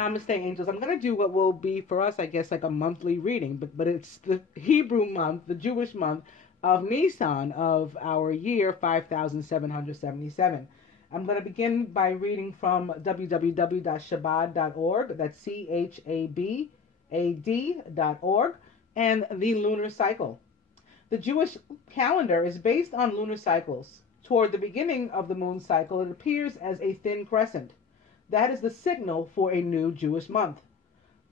Namaste, angels. I'm going to do what will be for us, I guess, like a monthly reading, but it's the Hebrew month, the Jewish month of Nisan of our year 5777. I'm going to begin by reading from www.chabad.org, that's CHABAD.org, and the lunar cycle. The Jewish calendar is based on lunar cycles. Toward the beginning of the moon cycle, it appears as a thin crescent. That is the signal for a new Jewish month.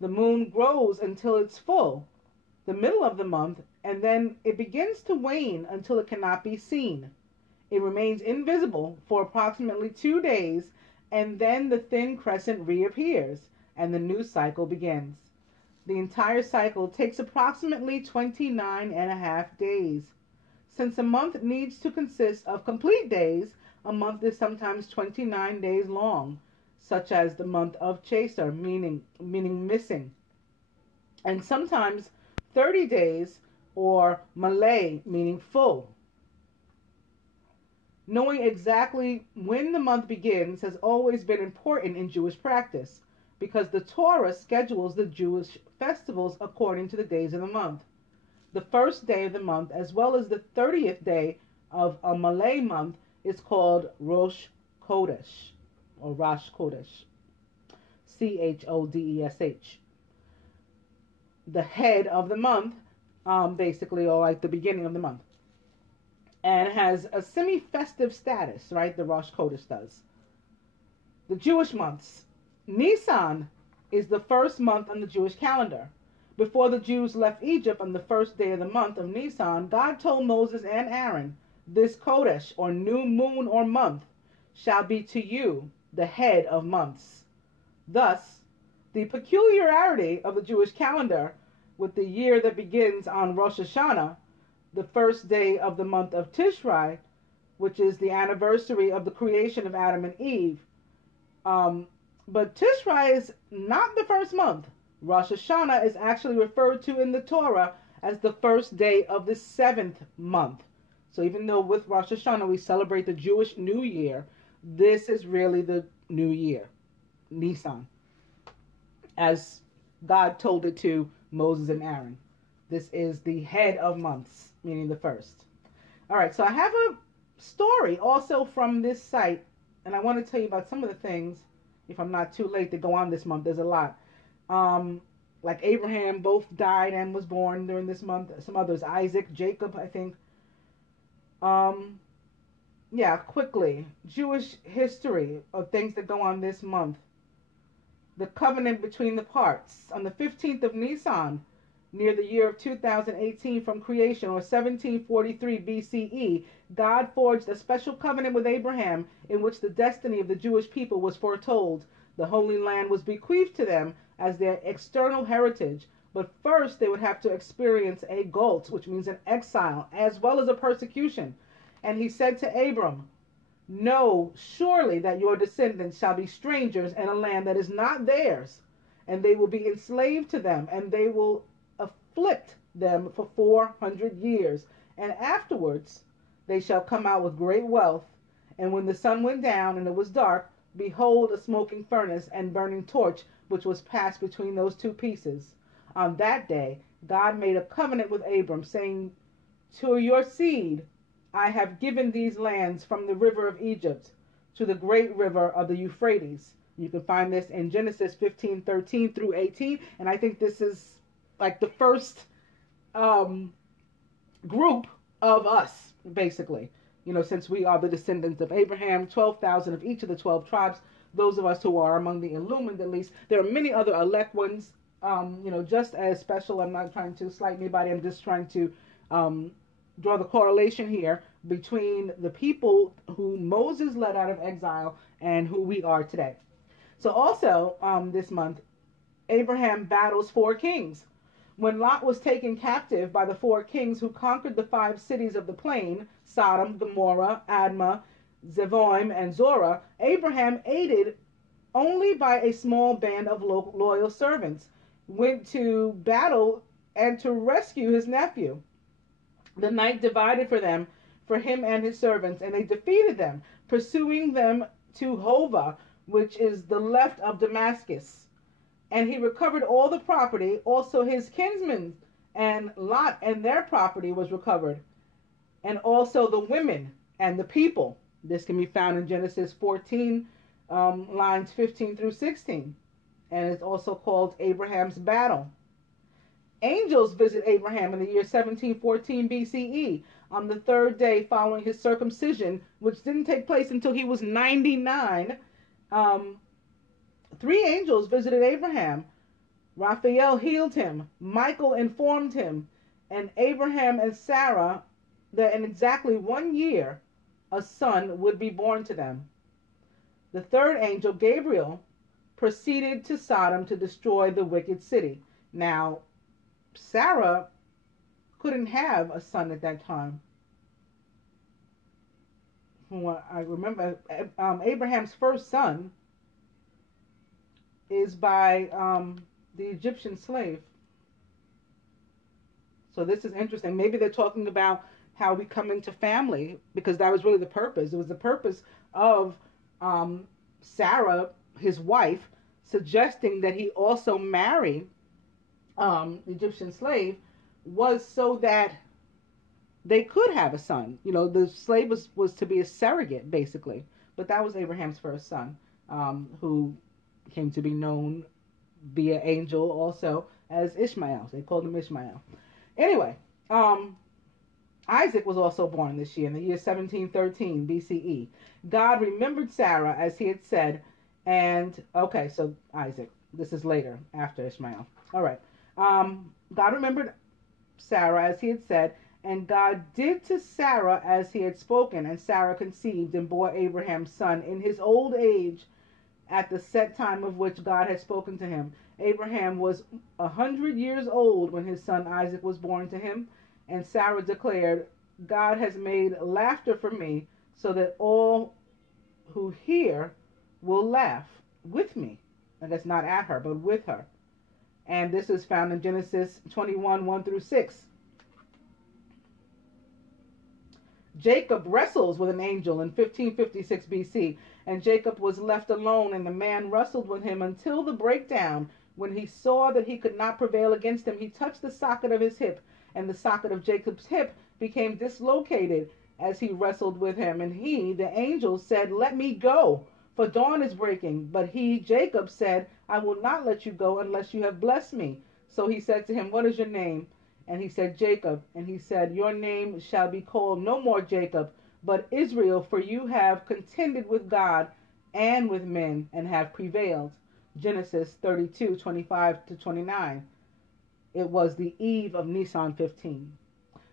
The moon grows until it's full, the middle of the month, and then it begins to wane until it cannot be seen. It remains invisible for approximately 2 days, and then the thin crescent reappears, and the new cycle begins. The entire cycle takes approximately 29.5 days. Since a month needs to consist of complete days, a month is sometimes 29 days long, such as the month of Chaser, meaning missing, and sometimes 30 days, or Malay, meaning full. Knowing exactly when the month begins has always been important in Jewish practice, because the Torah schedules the Jewish festivals according to the days of the month. The first day of the month, as well as the 30th day of a Malay month, is called Rosh Chodesh, or Rosh Chodesh, Chodesh. The head of the month, basically, or like the beginning of the month, and has a semi-festive status, right? The Rosh Chodesh does. The Jewish months. Nisan is the first month on the Jewish calendar. Before the Jews left Egypt on the first day of the month of Nisan, God told Moses and Aaron, "This Chodesh, or new moon or month, shall be to you the head of months." Thus, the peculiarity of the Jewish calendar, with the year that begins on Rosh Hashanah, the first day of the month of Tishrei, which is the anniversary of the creation of Adam and Eve. But Tishrei is not the first month. Rosh Hashanah is actually referred to in the Torah as the first day of the 7th month. So even though with Rosh Hashanah we celebrate the Jewish New Year, this is really the New Year, Nisan, as God told it to Moses and Aaron. This is the head of months, meaning the first. All right, so I have a story also from this site, and I want to tell you about some of the things, if I'm not too late, to go on this month. There's a lot. Like Abraham both died and was born during this month. Some others, Isaac, Jacob, I think. Yeah, quickly. Jewish history of things that go on this month. The covenant between the parts. On the 15th of Nisan, near the year of 2018 from creation, or 1743 BCE, God forged a special covenant with Abraham in which the destiny of the Jewish people was foretold. The Holy Land was bequeathed to them as their external heritage, but first they would have to experience a gult, which means an exile, as well as a persecution. And he said to Abram, "Know surely that your descendants shall be strangers in a land that is not theirs, and they will be enslaved to them, and they will afflict them for 400 years. And afterwards they shall come out with great wealth. And when the sun went down and it was dark, behold, a smoking furnace and burning torch, which was passed between those two pieces. On that day God made a covenant with Abram, saying, To your seed I have given these lands from the river of Egypt to the great river of the Euphrates." You can find this in Genesis 15:13 through 18. And I think this is like the first group of us, basically. You know, since we are the descendants of Abraham, 12,000 of each of the 12 tribes, those of us who are among the illumined at least. There are many other elect ones, you know, just as special. I'm not trying to slight anybody. I'm just trying to draw the correlation here between the people who Moses led out of exile and who we are today. So also this month, Abraham battles 4 kings. When Lot was taken captive by the 4 kings who conquered the 5 cities of the plain, Sodom, Gomorrah, Admah, Zeboim, and Zorah, Abraham, aided only by a small band of loyal servants, went to battle and to rescue his nephew. The night divided for him and his servants, and they defeated them, pursuing them to Hova, which is the left of Damascus. And he recovered all the property, also his kinsmen, and Lot and their property was recovered, and also the women and the people. This can be found in Genesis 14, lines 15 through 16. And it's also called Abraham's battle. Angels visit Abraham in the year 1714 BCE on the third day following his circumcision, which didn't take place until he was 99. Three angels visited Abraham. Raphael healed him. Michael informed him. And Abraham and Sarah that in exactly 1 year a son would be born to them. The third angel, Gabriel, proceeded to Sodom to destroy the wicked city. Now, Sarah couldn't have a son at that time. From what I remember, Abraham's first son is by the Egyptian slave. So this is interesting. Maybe they're talking about how we come into family, because that was really the purpose. It was the purpose of Sarah, his wife, suggesting that he also marry the Egyptian slave, was so that they could have a son. You know, the slave was to be a surrogate, basically. But that was Abraham's first son, who came to be known via angel also as Ishmael. They called him Ishmael. Anyway, Isaac was also born this year, in the year 1713 BCE. God remembered Sarah as he had said, and, okay, so Isaac, this is later, after Ishmael. All right. God remembered Sarah as he had said, and God did to Sarah as he had spoken, and Sarah conceived and bore Abraham's son in his old age, at the set time of which God had spoken to him. Abraham was 100 years old when his son Isaac was born to him, and Sarah declared, God has made laughter for me, so that all who hear will laugh with me. And that's not at her, but with her. And this is found in Genesis 21, 1 through 6. Jacob wrestles with an angel in 1556 BC, and Jacob was left alone, and the man wrestled with him until the breakdown. When he saw that he could not prevail against him, he touched the socket of his hip, and the socket of Jacob's hip became dislocated as he wrestled with him. And he, the angel, said, let me go, for dawn is breaking. But he, Jacob, said, I will not let you go unless you have blessed me. So he said to him, what is your name? And he said, Jacob. And he said, your name shall be called no more Jacob, but Israel, for you have contended with God and with men, and have prevailed. Genesis 32, 25 to 29. It was the eve of Nisan 15.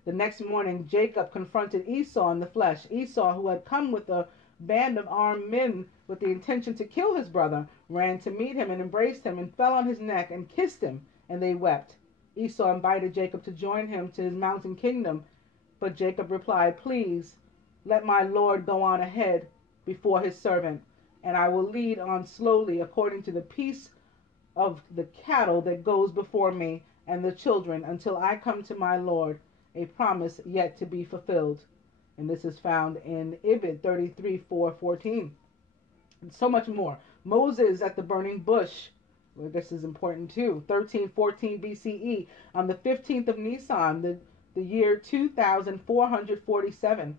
The next morning, Jacob confronted Esau in the flesh. Esau, who had come with a band of armed men with the intention to kill his brother, ran to meet him and embraced him and fell on his neck and kissed him, and they wept. Esau invited Jacob to join him to his mountain kingdom, but Jacob replied, please, let my Lord go on ahead before his servant, and I will lead on slowly according to the peace of the cattle that goes before me and the children until I come to my Lord, a promise yet to be fulfilled. And this is found in Ibid 33, 4, 14. And so much more. Moses at the burning bush. Well, this is important too. 1314 BCE, on the 15th of Nisan, the year 2447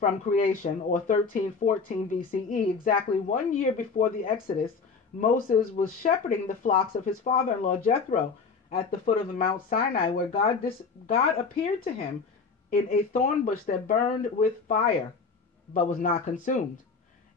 from creation, or 1314 BCE, exactly 1 year before the Exodus, Moses was shepherding the flocks of his father-in-law Jethro at the foot of the Mount Sinai, where God appeared to him in a thorn bush that burned with fire, but was not consumed,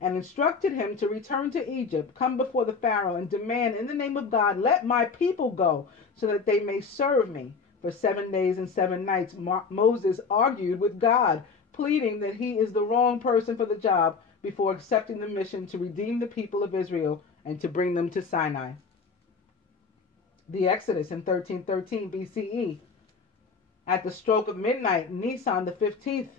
and instructed him to return to Egypt, come before the Pharaoh, and demand in the name of God, let my people go, so that they may serve me. For 7 days and 7 nights, Moses argued with God, pleading that he is the wrong person for the job, before accepting the mission to redeem the people of Israel and to bring them to Sinai. The Exodus in 1313 BCE. At the stroke of midnight, Nisan the 15th,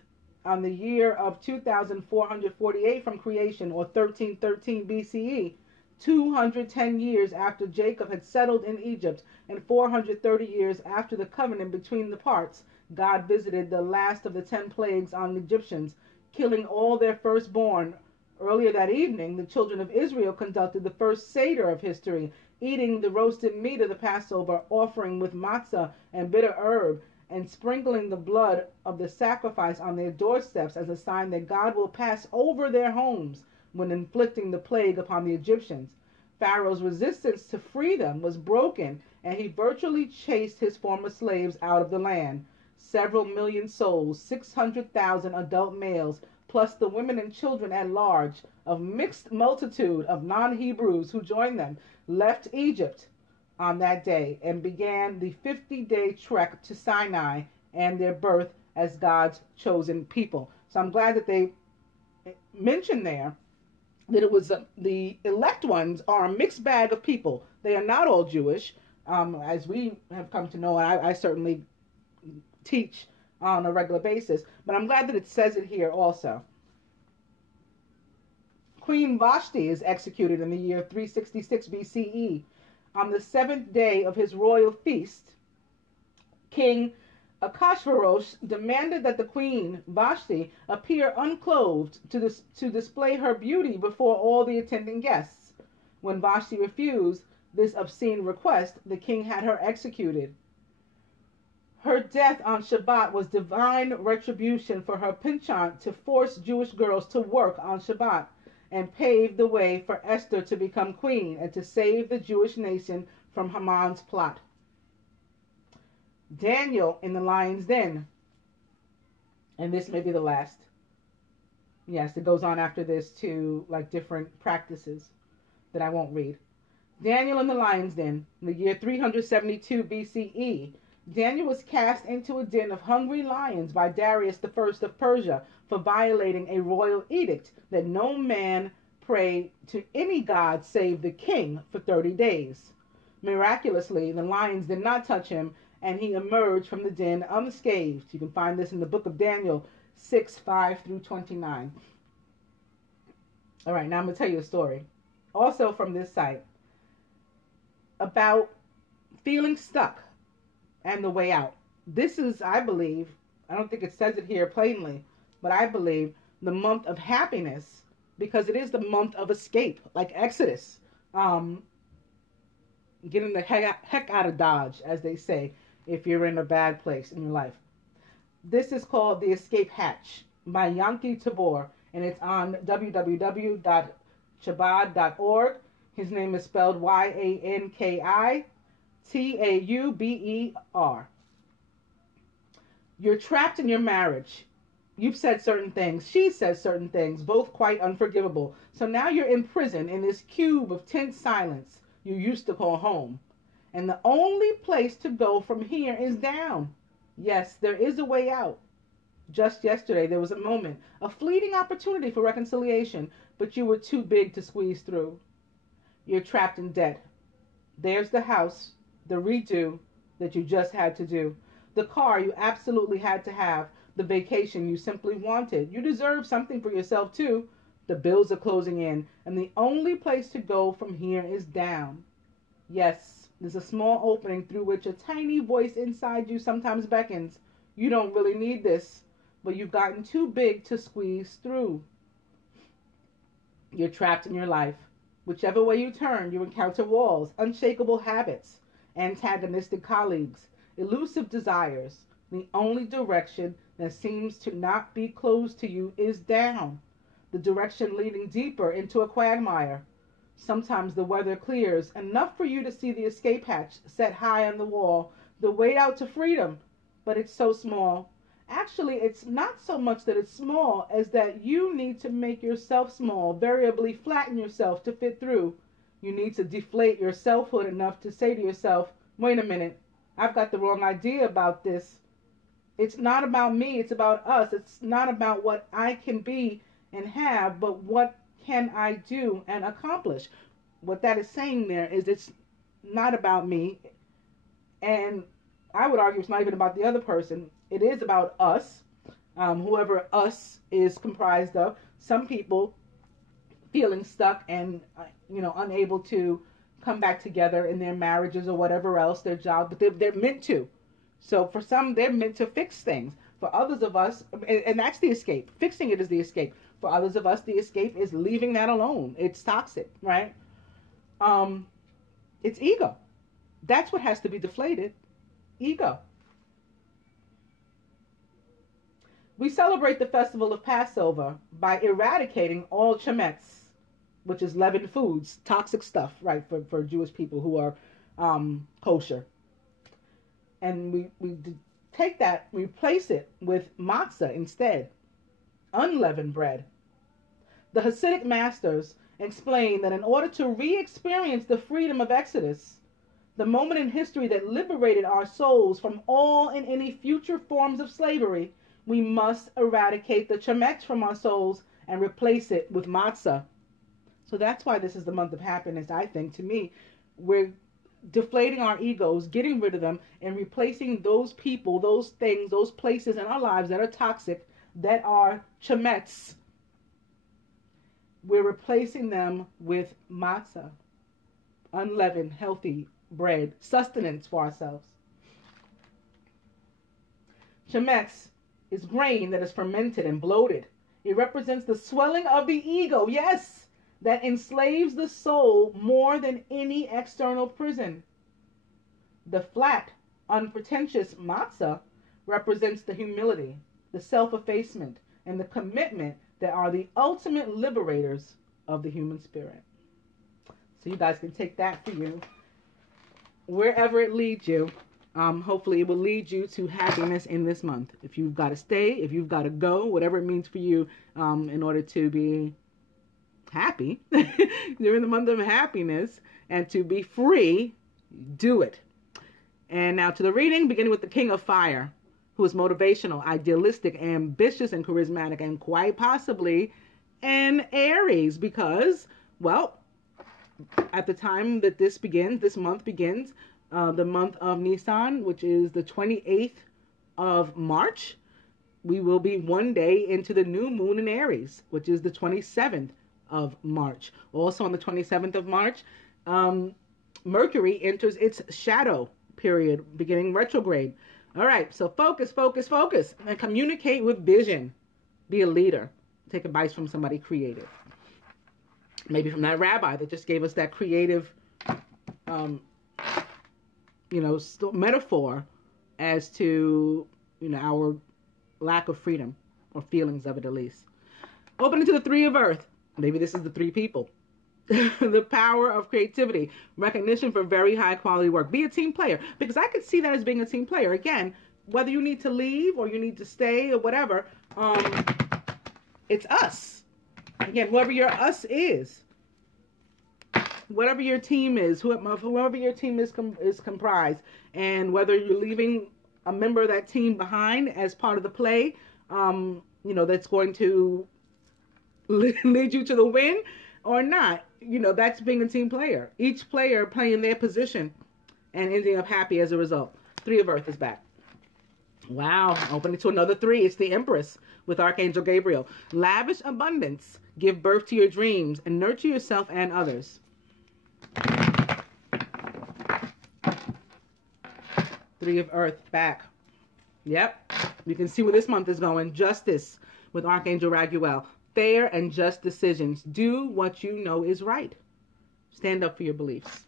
on the year of 2448 from creation, or 1313 BCE, 210 years after Jacob had settled in Egypt, and 430 years after the covenant between the parts, God visited the last of the 10 plagues on the Egyptians, killing all their firstborn. Earlier that evening, the children of Israel conducted the first Seder of history, eating the roasted meat of the Passover offering with matzah and bitter herb, and sprinkling the blood of the sacrifice on their doorsteps as a sign that God will pass over their homes when inflicting the plague upon the Egyptians. Pharaoh's resistance to free them was broken, and he virtually chased his former slaves out of the land. Several million souls, 600,000 adult males, plus the women and children at large, of mixed multitude of non-Hebrews who joined them, left Egypt on that day and began the 50-day trek to Sinai and their birth as God's chosen people. So I'm glad that they mentioned there that it was the elect ones are a mixed bag of people. They are not all Jewish, as we have come to know, and I certainly teach on a regular basis. But I'm glad that it says it here also. Queen Vashti is executed in the year 366 BCE. On the 7th day of his royal feast, King Ahasuerus demanded that the queen Vashti appear unclothed to display her beauty before all the attending guests. When Vashti refused this obscene request, the king had her executed. Her death on Shabbat was divine retribution for her penchant to force Jewish girls to work on Shabbat, and paved the way for Esther to become queen and to save the Jewish nation from Haman's plot. Daniel in the lion's den. And this may be the last. Yes, it goes on after this to like different practices that I won't read. Daniel in the lion's den. In the year 372 BCE, Daniel was cast into a den of hungry lions by Darius I of Persia for violating a royal edict that no man pray to any god save the king for 30 days. Miraculously, the lions did not touch him, and he emerged from the den unscathed. You can find this in the book of Daniel 6:5 through 29. All right, now I'm going to tell you a story, also from this site, about feeling stuck and the way out. This is, I believe, I don't think it says it here plainly, but I believe the month of happiness, because it is the month of escape, like Exodus. Getting the heck out of Dodge, as they say, if you're in a bad place in your life. This is called The Escape Hatch by Yankee Tabor, and it's on www.chabad.org. His name is spelled Yankitauber. You're trapped in your marriage. You've said certain things. She says certain things, both quite unforgivable. So now you're in prison in this cube of tense silence you used to call home. And the only place to go from here is down. Yes, there is a way out. Just yesterday, there was a moment, a fleeting opportunity for reconciliation, but you were too big to squeeze through. You're trapped in debt. There's the house, the redo that you just had to do, the car you absolutely had to have, the vacation you simply wanted. You deserve something for yourself too. The bills are closing in, and the only place to go from here is down. Yes, there's a small opening through which a tiny voice inside you sometimes beckons. You don't really need this, but you've gotten too big to squeeze through. You're trapped in your life. Whichever way you turn, you encounter walls, unshakable habits, antagonistic colleagues, elusive desires. The only direction that seems to not be closed to you is down, the direction leading deeper into a quagmire. Sometimes the weather clears, enough for you to see the escape hatch set high on the wall, the way out to freedom, but it's so small. Actually, it's not so much that it's small as that you need to make yourself small, variably flatten yourself to fit through. You need to deflate your selfhood enough to say to yourself, wait a minute, I've got the wrong idea about this. It's not about me, it's about us. It's not about what I can be and have, but what can I do and accomplish. What that is saying there is it's not about me, and I would argue it's not even about the other person. It is about us, whoever us is comprised of. Some people feeling stuck and unable to come back together in their marriages or whatever else, their job, but they're meant to. So for some, they're meant to fix things. For others of us, and that's the escape. Fixing it is the escape. For others of us, the escape is leaving that alone. It's toxic, right? It's ego. That's what has to be deflated. Ego. We celebrate the festival of Passover by eradicating all chametz, which is leavened foods, toxic stuff, right, for Jewish people who are kosher. And we take that, replace it with matzah instead, unleavened bread. The Hasidic masters explain that in order to re-experience the freedom of Exodus, the moment in history that liberated our souls from all and any future forms of slavery, we must eradicate the chametz from our souls and replace it with matzah. So that's why this is the month of happiness, I think. To me, we're deflating our egos, getting rid of them, and replacing those people, those things, those places in our lives that are toxic, that are chametz. We're replacing them with matzah, unleavened, healthy bread, sustenance for ourselves. Chametz is grain that is fermented and bloated. It represents the swelling of the ego, yes, that enslaves the soul more than any external prison. The flat, unpretentious matzah represents the humility, the self-effacement, and the commitment that are the ultimate liberators of the human spirit. So you guys can take that for you. Wherever it leads you, hopefully it will lead you to happiness in this month. If you've got to stay, if you've got to go, whatever it means for you in order to be happy during the month of happiness and to be free, do it. And now to the reading, beginning with the King of Fire, who is motivational, idealistic, ambitious, and charismatic, and quite possibly an Aries, because, well, at the time that this month begins, the month of Nisan, which is the 28th of March, we will be one day into the new moon in Aries, which is the 27th of March. Also on the 27th of March, Mercury enters its shadow period, beginning retrograde. All right, so focus, and communicate with vision. Be a leader. Take advice from somebody creative. Maybe from that rabbi that just gave us that creative, metaphor as to, our lack of freedom, or feelings of it at least. Open into the Three of Earth. Maybe this is the three people. The power of creativity, recognition for very high quality work. Be a team player, because I could see that as being a team player. Again, whether you need to leave or you need to stay or whatever, it's us. Again, whoever your us is, whatever your team is, whoever your team is comprised, and whether you're leaving a member of that team behind as part of the play, that's going to lead you to the win or not. That's being a team player. Each player playing their position and ending up happy as a result. Three of Earth is back. Wow. Opening to another three. It's the Empress with Archangel Gabriel. Lavish abundance. Give birth to your dreams and nurture yourself and others. Three of Earth back. Yep. You can see where this month is going. Justice with Archangel Raguel. Fair and just decisions. Do what you know is right. Stand up for your beliefs.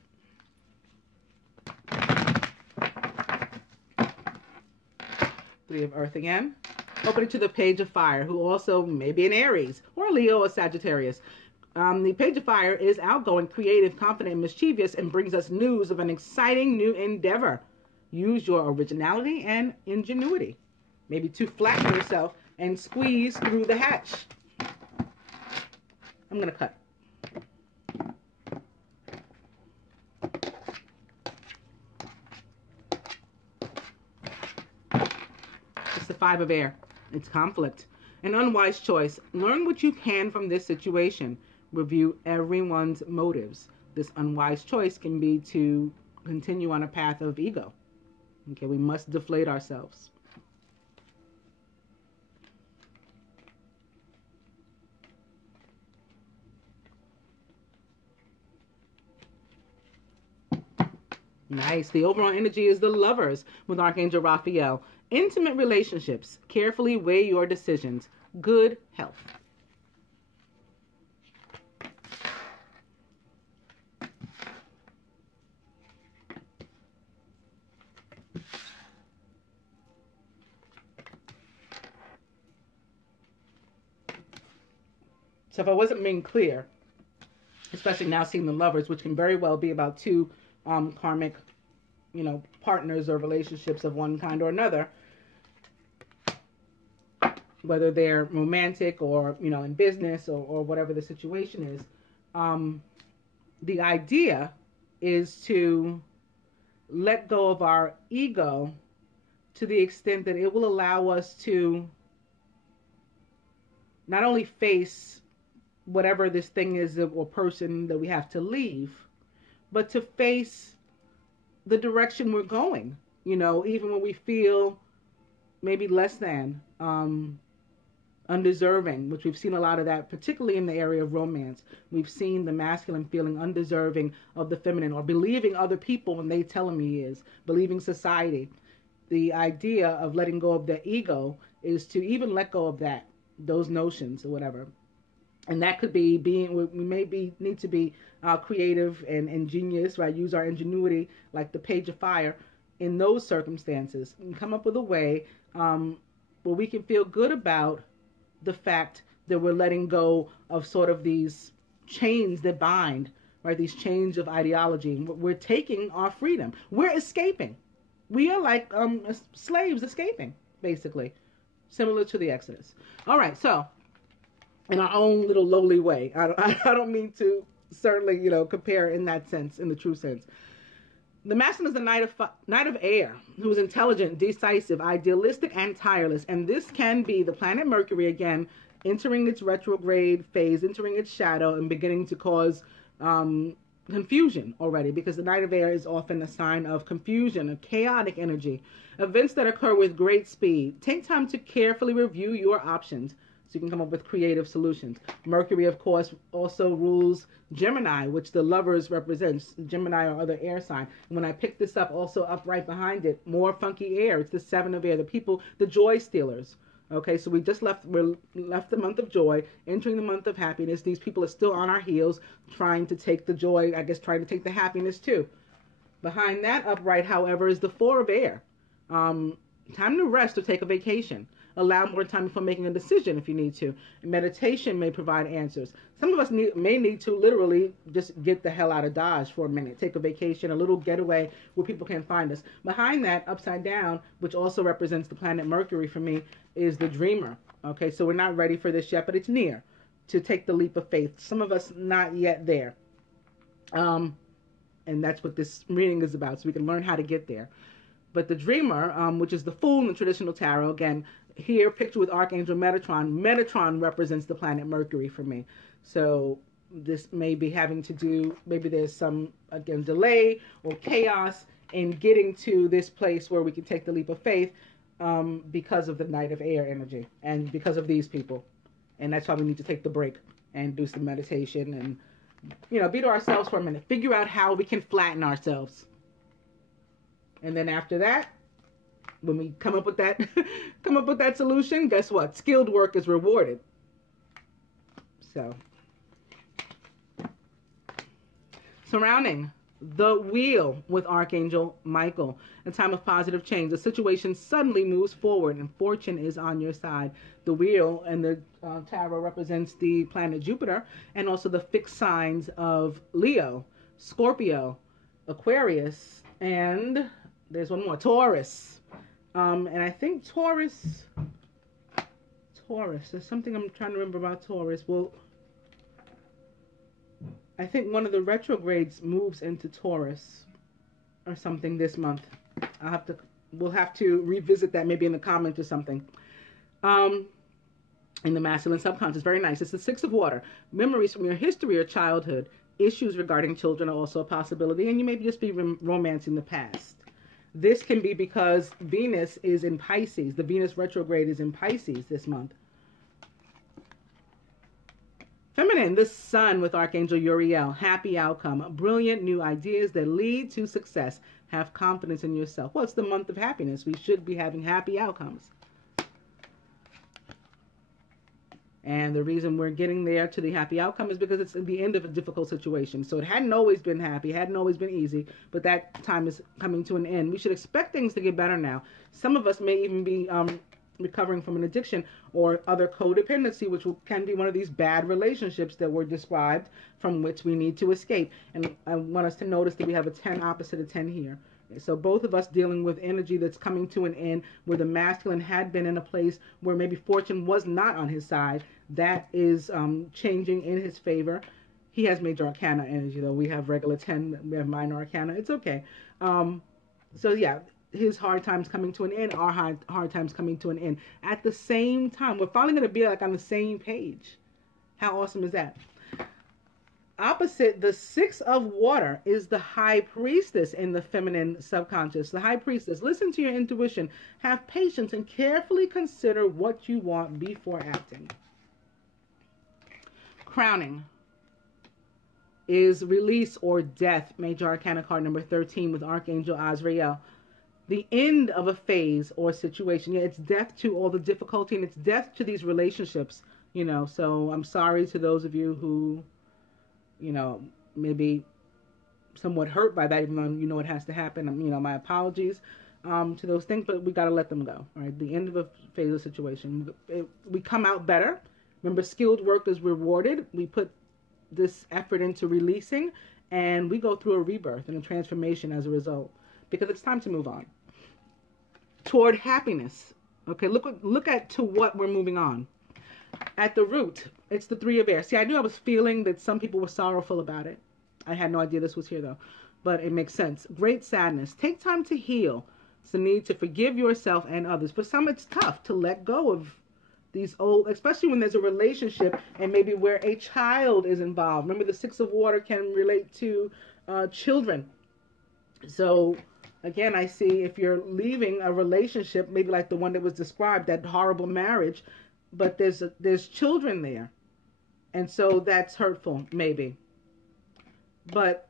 Three of Earth again. Opening to the Page of Fire, who also may be an Aries or Leo or Sagittarius. The Page of Fire is outgoing, creative, confident, and mischievous, and brings us news of an exciting new endeavor. Use your originality and ingenuity. Maybe to flatten yourself and squeeze through the hatch. I'm going to cut. It's the Five of Air. It's conflict. An unwise choice. Learn what you can from this situation. Review everyone's motives. This unwise choice can be to continue on a path of ego. Okay, we must deflate ourselves. Nice. The overall energy is the Lovers with Archangel Raphael. Intimate relationships. Carefully weigh your decisions. Good health. So if I wasn't being clear, especially now seeing the Lovers, which can very well be about two karmic, partners or relationships of one kind or another, whether they're romantic or, in business or whatever the situation is. The idea is to let go of our ego to the extent that it will allow us to not only face whatever this thing is or person that we have to leave, but to face the direction we're going, even when we feel maybe less than, undeserving, which we've seen a lot of that, particularly in the area of romance. We've seen the masculine feeling undeserving of the feminine, or believing other people when they tell him he is, believing society. The idea of letting go of the ego is to even let go of those notions or whatever. And that could be need to be creative and ingenious, right? Use our ingenuity like the Page of Fire in those circumstances, and come up with a way where we can feel good about the fact that we're letting go of sort of these chains that bind, right? These chains of ideology. We're taking our freedom. We're escaping. We are like slaves escaping, basically, similar to the Exodus. All right, so in our own little lowly way, I don't mean to certainly, compare in that sense, in the true sense. The masculine is the knight of air, who is intelligent, decisive, idealistic, and tireless. And this can be the planet Mercury, again, entering its retrograde phase, entering its shadow, and beginning to cause confusion already, because the knight of air is often a sign of confusion, of chaotic energy, events that occur with great speed. Take time to carefully review your options so you can come up with creative solutions. Mercury, of course, also rules Gemini, which the Lovers represents, Gemini or other air sign. And when I picked this up, also up right behind it, more funky air. It's the 7 of air, the joy stealers. Okay, so we left the month of joy, entering the month of happiness. These people are still on our heels, trying to take the joy, trying to take the happiness too. Behind that upright, however, is the 4 of air. Time to rest or take a vacation. Allow more time before making a decision if you need to. Meditation may provide answers. Some of us may need to literally just get the hell out of Dodge for a minute. Take a vacation, a little getaway where people can't find us. Behind that, upside down, which also represents the planet Mercury for me, is the dreamer. Okay, so we're not ready for this yet, but it's near to take the leap of faith. Some of us not yet there. And that's what this reading is about, so we can learn how to get there. But the dreamer, which is the fool in the traditional tarot, again, here pictured with Archangel Metatron. Metatron represents the planet Mercury for me. So this may be having to do, maybe there's some, again, delay or chaos in getting to this place where we can take the leap of faith because of the Knight of Air energy and because of these people. And that's why we need to take the break and do some meditation and, be to ourselves for a minute. Figure out how we can flatten ourselves. And then after that, when we come up with that solution, guess what? Skilled work is rewarded. So, surrounding the wheel with Archangel Michael, a time of positive change. The situation suddenly moves forward and fortune is on your side. The wheel and the tarot represents the planet Jupiter and also the fixed signs of Leo, Scorpio, Aquarius, and there's one more, Taurus. And I think Taurus, there's something I'm trying to remember about Taurus. Well, I think one of the retrogrades moves into Taurus or something this month. We'll have to revisit that maybe in the comments or something. In the masculine subconscious, very nice. It's the 6 of water. Memories from your history or childhood. Issues regarding children are also a possibility, and you may just be romancing the past. This can be because Venus is in Pisces. The Venus retrograde is in Pisces this month. Feminine, the sun with Archangel Uriel. Happy outcome. Brilliant new ideas that lead to success. Have confidence in yourself. Well, it's the month of happiness. We should be having happy outcomes. And the reason we're getting there to the happy outcome is because it's the end of a difficult situation. So it hadn't always been happy, hadn't always been easy, but that time is coming to an end. We should expect things to get better now. Some of us may even be recovering from an addiction or other codependency, which can be one of these bad relationships that were described, from which we need to escape. And I want us to notice that we have a 10 opposite of 10 here. So both of us dealing with energy that's coming to an end, where the masculine had been in a place where maybe fortune was not on his side. That is changing in his favor. He has major arcana energy, though. We have regular 10, we have minor arcana. It's okay. So yeah, his hard times coming to an end, our hard times coming to an end. At the same time, we're finally going to be like on the same page. How awesome is that? Opposite, the 6 of water is the high priestess in the feminine subconscious. The high priestess, listen to your intuition. Have patience and carefully consider what you want before acting. Crowning is release or death. Major arcana card number 13 with Archangel Azrael. The end of a phase or situation. Yeah, it's death to all the difficulty, and it's death to these relationships, you know. So I'm sorry to those of you who, you know, maybe somewhat hurt by that, even though you know it has to happen. You know, my apologies to those things, but we got to let them go. All right, the end of a phase of situation. We come out better. Remember, skilled work is rewarded. We put this effort into releasing, and we go through a rebirth and a transformation as a result, because it's time to move on toward happiness. Okay, look at to what we're moving on. At the root, it's the 3 of air. See, I knew I was feeling that some people were sorrowful about it. I had no idea this was here, though, but it makes sense. Great sadness. Take time to heal. It's the need to forgive yourself and others. For some, it's tough to let go of these old, especially when there's a relationship and maybe where a child is involved. Remember, the 6 of water can relate to children. So again, I see if you're leaving a relationship, maybe like the one that was described, that horrible marriage, but there's children there, and so that's hurtful, maybe. But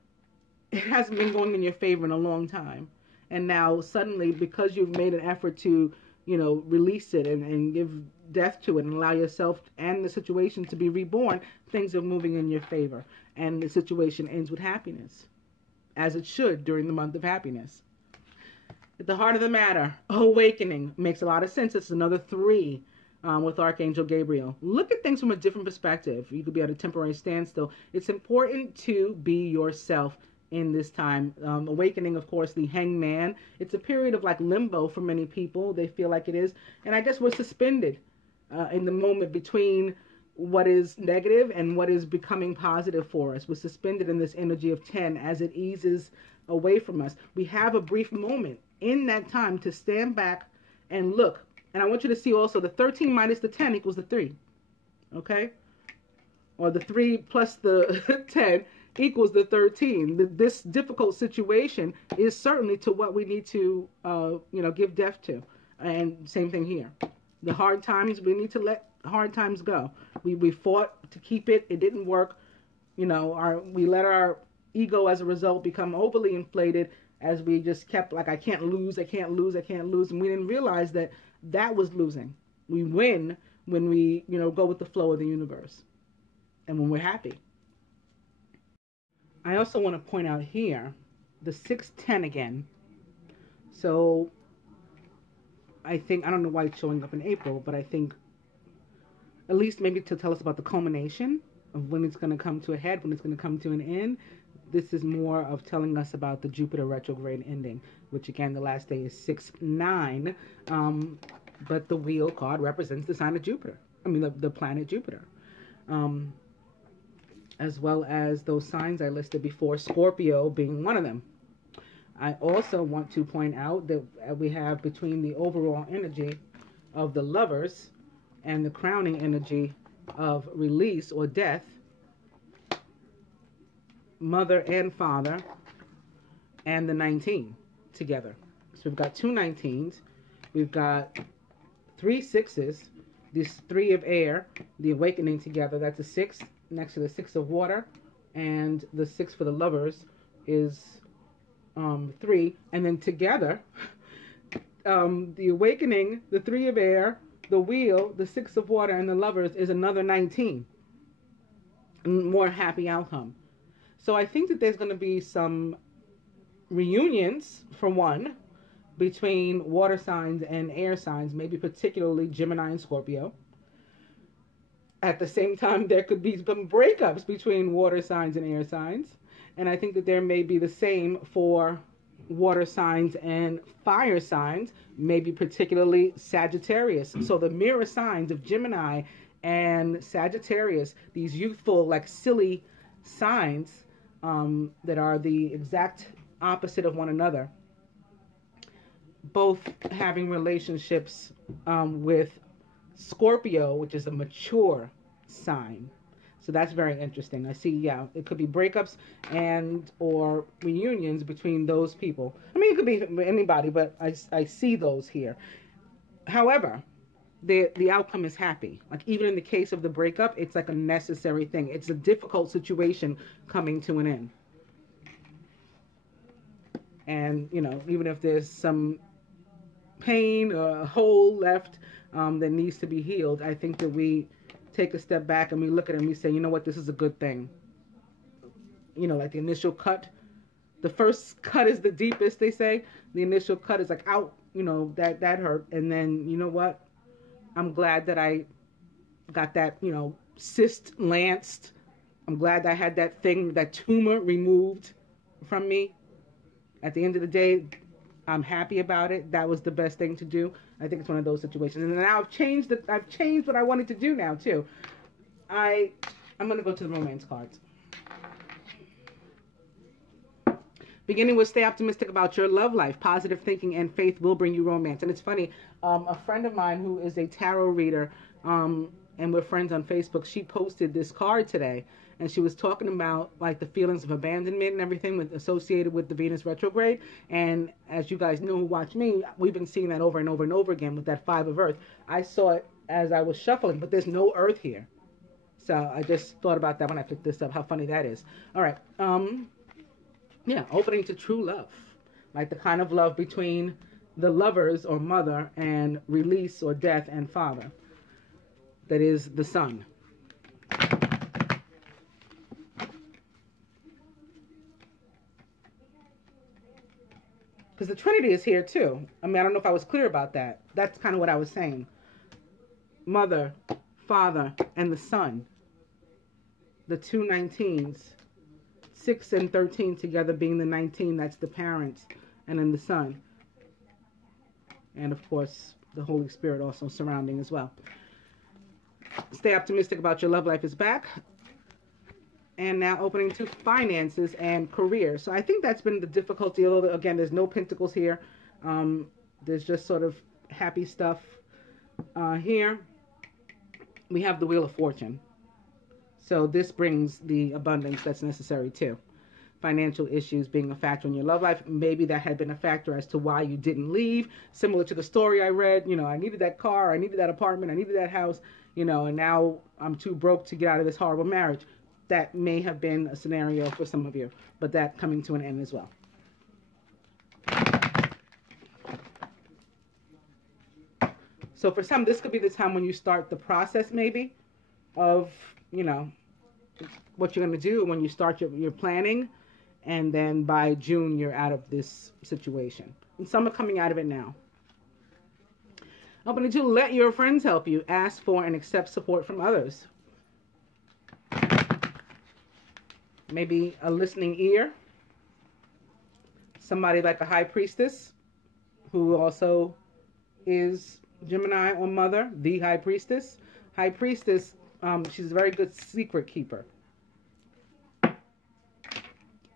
it hasn't been going in your favor in a long time, and now suddenly, because you've made an effort to, you know, release it and give death to it and allow yourself and the situation to be reborn, things are moving in your favor, and the situation ends with happiness, as it should during the month of happiness. At the heart of the matter, awakening makes a lot of sense. It's another 3 with Archangel Gabriel. Look at things from a different perspective. You could be at a temporary standstill. It's important to be yourself in this time. Awakening, of course, the hangman. It's a period of like limbo for many people. They feel like it is. And I guess we're suspended in the moment between what is negative and what is becoming positive for us. We're suspended in this energy of 10 as it eases away from us. We have a brief moment in that time to stand back and look. And I want you to see also the 13 minus the 10 equals the 3. Okay? Or the 3 plus the 10 equals the 13. This difficult situation is certainly to what we need to, give death to. And same thing here. The hard times, we need to let hard times go. We fought to keep it. It didn't work. You know, we let our ego as a result become overly inflated as we just kept like, I can't lose, I can't lose, I can't lose. And we didn't realize that was losing. We win when we, go with the flow of the universe and when we're happy. I also want to point out here the 610 again. So I don't know why it's showing up in April, but I think at least maybe to tell us about the culmination of when it's going to come to a head, when it's going to come to an end. This is more of telling us about the Jupiter retrograde ending, which again, the last day is 6/9. But the wheel card represents the sign of Jupiter. I mean, the planet Jupiter. As well as those signs I listed before, Scorpio being one of them. I also want to point out that we have between the overall energy of the lovers and the crowning energy of release or death, mother and father, and the 19 together. So we've got 2 19s. We've got 3 6s. This 3 of air, the awakening together, that's a 6 next to the 6 of water. And the 6 for the lovers is 3. And then together, the awakening, the 3 of air, the wheel, the 6 of water, and the lovers is another 19. More happy outcome. So I think that there's going to be some reunions, for one, between water signs and air signs, maybe particularly Gemini and Scorpio. At the same time, there could be some breakups between water signs and air signs. And I think that there may be the same for water signs and fire signs, maybe particularly Sagittarius. So the mirror signs of Gemini and Sagittarius, these youthful, like silly signs that are the exact opposite of one another, both having relationships with Scorpio, which is a mature sign. So that's very interesting. I see, yeah, it could be breakups and or reunions between those people. I mean, it could be anybody, but I see those here. However, the outcome is happy. Like even in the case of the breakup, it's like a necessary thing. It's a difficult situation coming to an end. And, you know, even if there's some pain or a hole left that needs to be healed, I think that we take a step back and we look at it and we say, you know what, this is a good thing. You know, like the initial cut, the first cut is the deepest, they say. The initial cut is like, out, you know, that hurt. And then, you know what, I'm glad that I got that, you know, cyst lanced. I'm glad that I had that thing, that tumor removed from me. At the end of the day, I'm happy about it. That was the best thing to do. I think it's one of those situations. And now I've changed what I wanted to do now too. I'm going to go to the romance cards. Beginning with stay optimistic about your love life. Positive thinking and faith will bring you romance. And it's funny, a friend of mine who is a tarot reader, and we're friends on Facebook, she posted this card today. And she was talking about like the feelings of abandonment and everything associated with the Venus retrograde. And as you guys know who watch me, we've been seeing that over and over and over again with that 5 of Earth. I saw it as I was shuffling, but there's no Earth here. So I just thought about that when I picked this up, how funny that is. All right. Yeah, opening to true love. Like the kind of love between the lovers or mother and release or death and father. That is the Sun. Because the Trinity is here too. I mean, I don't know if I was clear about that. That's kind of what I was saying. Mother, Father, and the Son. The two 19s. 6 and 13 together being the 19. That's the parents. And then the Son. And of course, the Holy Spirit also surrounding as well. Stay optimistic about your love life is back. And now opening to finances and career. So I think that's been the difficulty. Although, again, there's no pentacles here. There's just sort of happy stuff here. We have the Wheel of Fortune. So this brings the abundance that's necessary too. Financial issues being a factor in your love life. Maybe that had been a factor as to why you didn't leave. Similar to the story I read. You know, I needed that car. I needed that apartment. I needed that house. You know, and now I'm too broke to get out of this horrible marriage. That may have been a scenario for some of you, but that coming to an end as well. So for some, this could be the time when you start the process maybe of, you know, what you're going to do when you start your planning. And then by June, you're out of this situation. And some are coming out of it now. Opening to let your friends help you. Ask for and accept support from others. Maybe a listening ear. Somebody like a high priestess who also is Gemini or mother, the high priestess. High priestess, she's a very good secret keeper.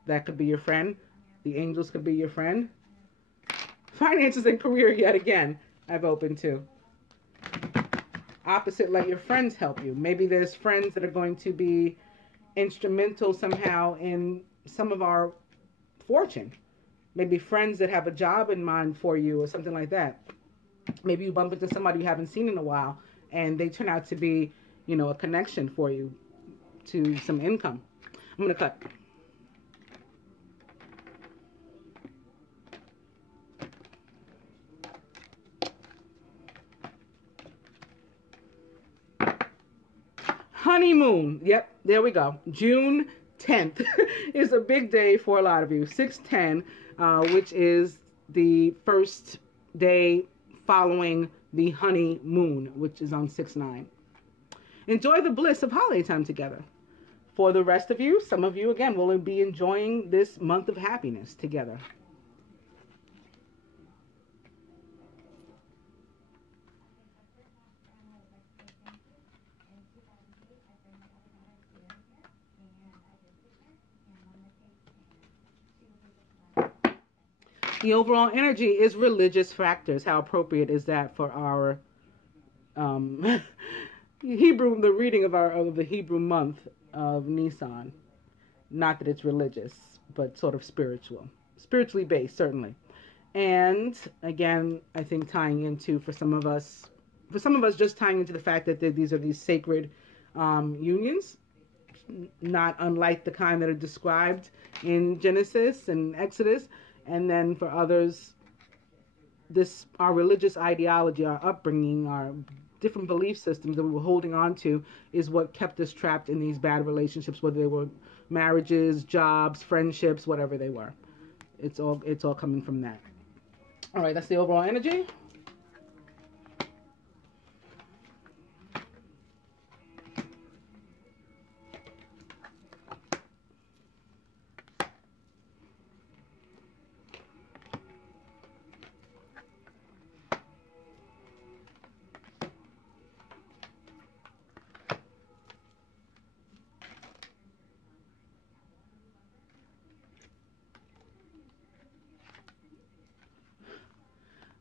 That could be your friend. The angels could be your friend. Finances and career yet again, I've opened to. Opposite, let your friends help you. Maybe there's friends that are going to be instrumental somehow in some of our fortune. Maybe friends that have a job in mind for you or something like that. Maybe you bump into somebody you haven't seen in a while and they turn out to be, you know, a connection for you to some income. I'm going to cut. Honeymoon. Yep, there we go. June 10th is a big day for a lot of you. 6/10, which is the first day following the honeymoon, which is on 6/9. Enjoy the bliss of holiday time together. For the rest of you, some of you, again, will be enjoying this month of happiness together. The overall energy is religious factors. How appropriate is that for our Hebrew, the reading of the Hebrew month of Nisan? Not that it's religious, but sort of spiritually based, certainly. And again, I think tying into for some of us, just tying into the fact that these are these sacred unions, not unlike the kind that are described in Genesis and Exodus. And then for others, our religious ideology, our upbringing, our different belief systems that we were holding on to is what kept us trapped in these bad relationships, whether they were marriages, jobs, friendships, whatever they were. It's all coming from that. All right, that's the overall energy.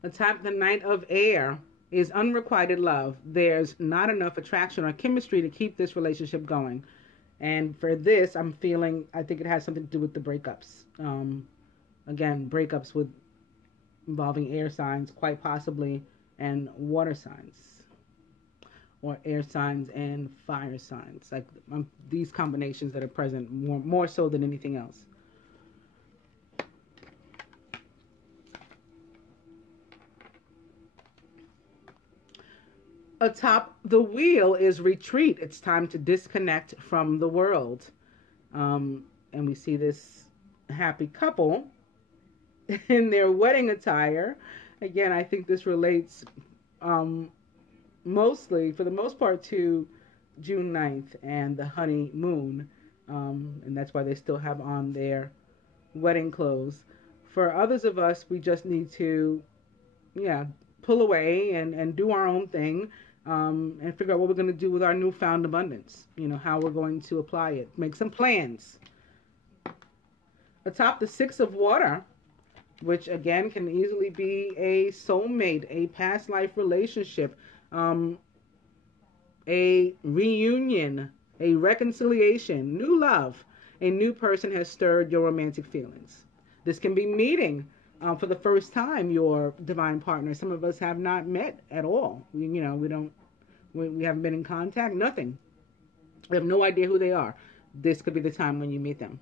Atop the Knight of Air is unrequited love. There's not enough attraction or chemistry to keep this relationship going. And for this, I think it has something to do with the breakups. Again, breakups involving air signs, quite possibly, and water signs. Or air signs and fire signs. Like these combinations that are present more so than anything else. Atop the wheel is retreat. It's time to disconnect from the world. And we see this happy couple in their wedding attire. Again, I think this relates mostly, for the most part, to June 9th and the honeymoon. And that's why they still have on their wedding clothes. For others of us, we just need to, pull away and do our own thing. And figure out what we're going to do with our newfound abundance. How we're going to apply it. Make some plans. Atop the Six of Water, which again can easily be a soulmate, a past life relationship, a reunion, a reconciliation, new love. A new person has stirred your romantic feelings. This can be meeting for the first time your divine partner. Some of us have not met at all. We haven't been in contact, nothing. We have no idea who they are. This could be the time when you meet them.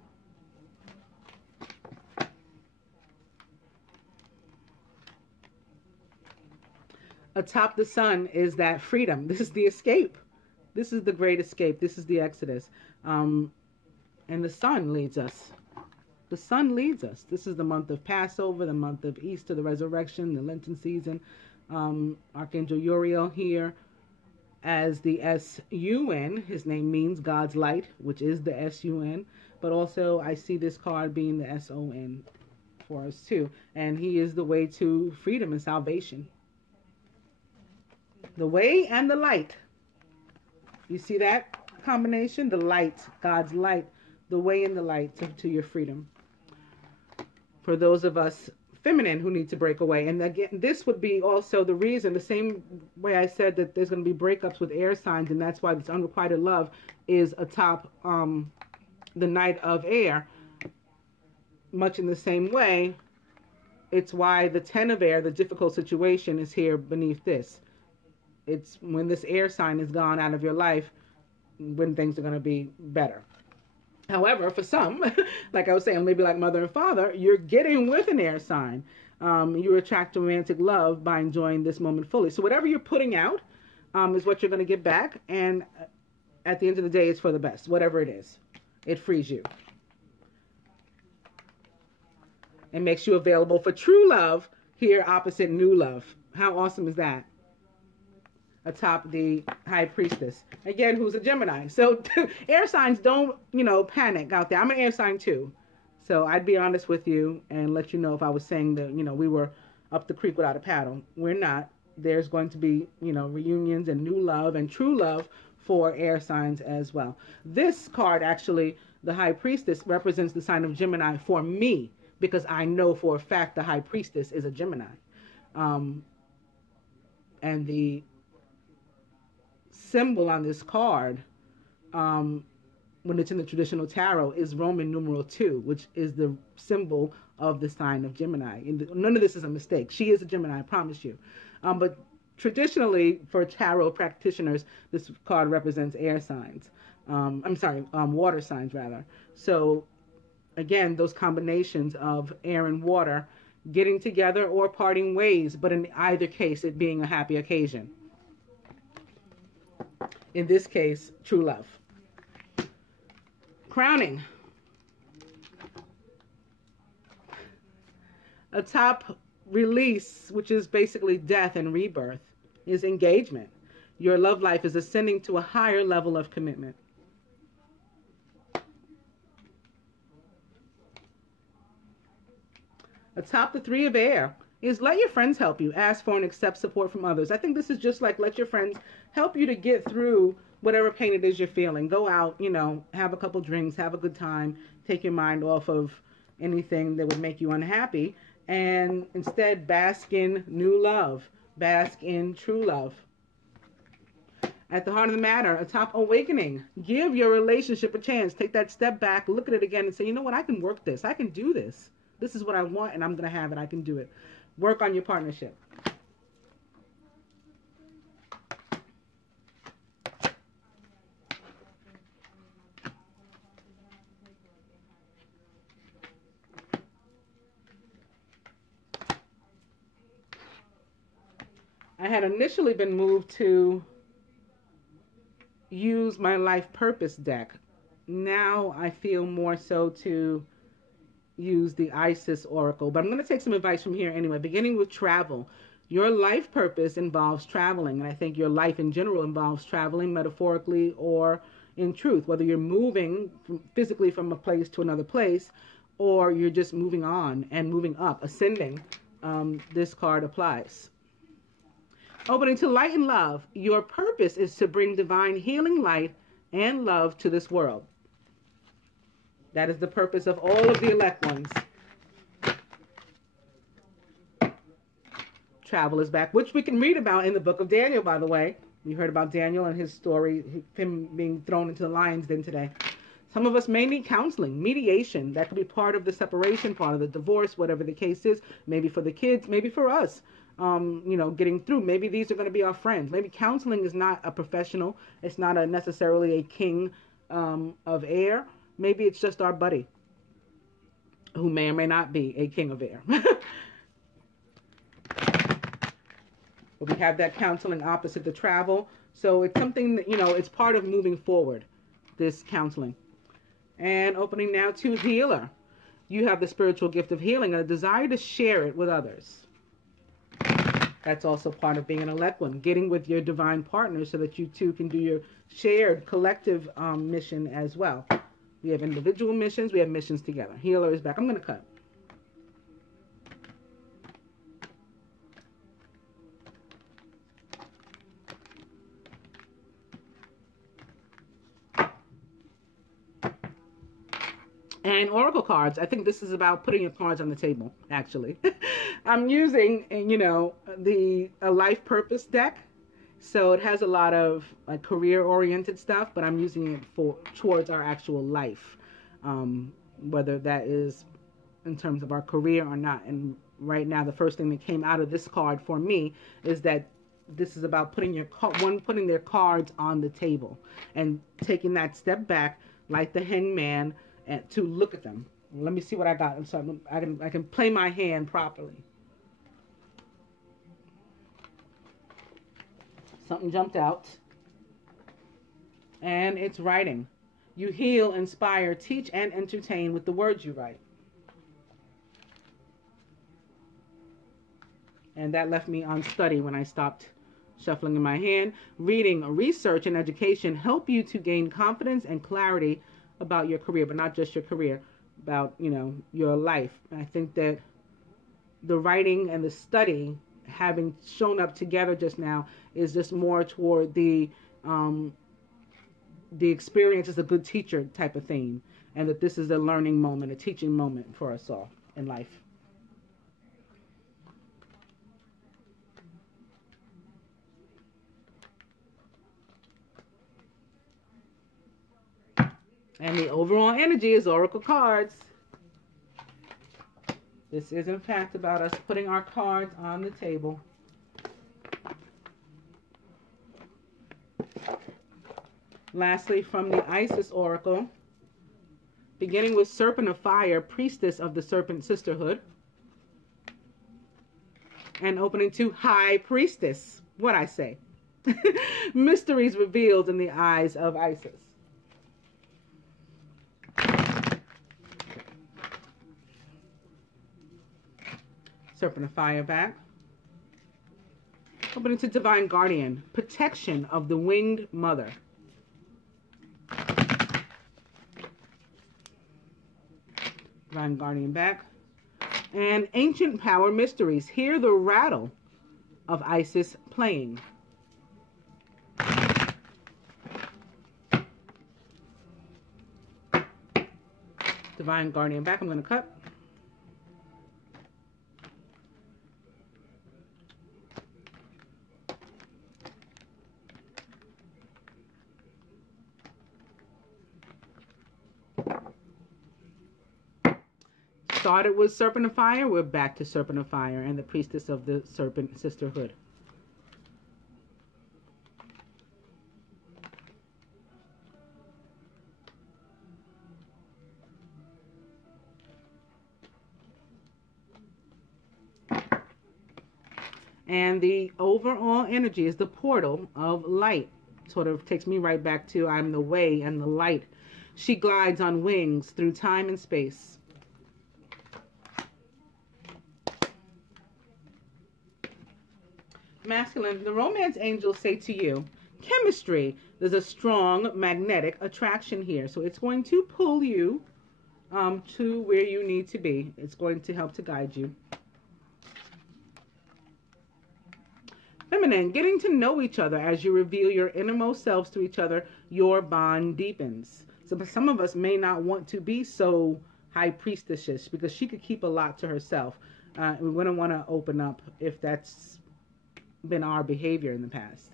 Atop the sun is that freedom. This is the escape. This is the great escape. This is the Exodus. And the sun leads us. The sun leads us. This is the month of Passover, the month of Easter, the resurrection, the Lenten season. Archangel Uriel here as the S-U-N. His name means God's light, which is the S-U-N. But also I see this card being the S-O-N for us too. And he is the way to freedom and salvation. The way and the light. You see that combination? The light, God's light, the way and the light to your freedom. For those of us feminine who need to break away. And again, this would be also the reason, the same way I said that there's going to be breakups with air signs, and that's why this unrequited love is atop the Knight of Air. Much in the same way, it's why the Ten of Air, the difficult situation, is here beneath this. It's when this air sign is gone out of your life when things are going to be better. However, for some, like I was saying, maybe like mother and father, you're getting with an air sign. You attract romantic love by enjoying this moment fully. So whatever you're putting out is what you're going to get back. And at the end of the day, it's for the best. Whatever it is, it frees you. and makes you available for true love, here opposite new love. How awesome is that? Atop the high priestess, again, who's a Gemini. So air signs, don't, panic out there. I'm an air sign too. So I'd be honest with you and let you know if I was saying that, we were up the creek without a paddle. We're not. There's going to be, reunions and new love and true love for air signs as well. This card, actually, the high priestess, represents the sign of Gemini for me, because I know for a fact the high priestess is a Gemini. And the symbol on this card, when it's in the traditional tarot, is Roman numeral 2, which is the symbol of the sign of Gemini. And none of this is a mistake. She is a Gemini, I promise you. But traditionally, for tarot practitioners, this card represents air signs. Water signs, rather. So, again, those combinations of air and water getting together or parting ways, but in either case, it being a happy occasion. In this case, true love. Crowning. A top release, which is basically death and rebirth, is engagement. Your love life is ascending to a higher level of commitment. Atop the 3 of air is let your friends help you. Ask for and accept support from others. I think this is just like let your friends help you to get through whatever pain it is you're feeling. Go out, have a couple drinks, have a good time, take your mind off of anything that would make you unhappy, and instead bask in new love, bask in true love. At the heart of the matter, atop awakening, give your relationship a chance. Take that step back, look at it again, and say, you know what, I can work this. I can do this. This is what I want, and I'm going to have it. I can do it. Work on your partnership. I had initially been moved to use my life purpose deck. Now I feel more so to use the Isis Oracle, but I'm going to take some advice from here anyway. Beginning with travel. Your life purpose involves traveling, and I think your life in general involves traveling, metaphorically or in truth, whether you're moving physically from a place to another place, or you're just moving on and moving up, ascending. This card applies. Opening to light and love. Your purpose is to bring divine healing light and love to this world. That is the purpose of all of the elect ones. Travel is back, which we can read about in the book of Daniel, by the way. We heard about Daniel and his story, him being thrown into the lion's den today. Some of us may need counseling, mediation. That could be part of the separation, part of the divorce, whatever the case is. Maybe for the kids, maybe for us. Getting through. Maybe these are going to be our friends. Maybe counseling is not a professional. It's not necessarily a king of air. Maybe it's just our buddy, who may or may not be a king of air. But we have that counseling opposite the travel. So it's something that, it's part of moving forward, this counseling. And opening now to healer. You have the spiritual gift of healing and a desire to share it with others. That's also part of being an elect one, getting with your divine partner so that you two can do your shared collective mission as well. We have individual missions, we have missions together. Healer is back. I'm going to cut. And oracle cards, I think this is about putting your cards on the table, actually. I'm using, the life purpose deck. So it has a lot of career-oriented stuff, but I'm using it towards our actual life, whether that is in terms of our career or not. And right now, the first thing that came out of this card for me is that this is about putting their cards on the table and taking that step back, like the hangman, and to look at them. Let me see what I got, so I can play my hand properly. Something jumped out. And it's writing. You heal, inspire, teach, and entertain with the words you write. And that left me on study when I stopped shuffling in my hand. Reading, research, and education help you to gain confidence and clarity about your career, but not just your career, about, you know, your life. I think that the writing and the study having shown up together just now is just more toward the experience is a good teacher type of theme, and that this is a learning moment, a teaching moment for us all in life. And the overall energy is Oracle cards. This is, in fact, about us putting our cards on the table. Lastly, from the Isis Oracle, beginning with Serpent of Fire, Priestess of the Serpent Sisterhood, and opening to High Priestess. What I say? Mysteries revealed in the eyes of Isis. Serpent of Fire back. Opening to Divine Guardian, protection of the winged mother. Divine Guardian back. And Ancient Power Mysteries. Hear the rattle of Isis playing. Divine Guardian back. I'm going to cut. Started with Serpent of Fire, we're back to Serpent of Fire and the Priestess of the Serpent Sisterhood. And the overall energy is the portal of light. Sort of takes me right back to I'm the way and the light. She glides on wings through time and space. Masculine, the romance angels say to you, chemistry, there's a strong magnetic attraction here. So it's going to pull you to where you need to be. It's going to help to guide you. Feminine, getting to know each other as you reveal your innermost selves to each other, your bond deepens. So some of us may not want to be so high priestessish because she could keep a lot to herself. We wouldn't want to open up if that's been our behavior in the past.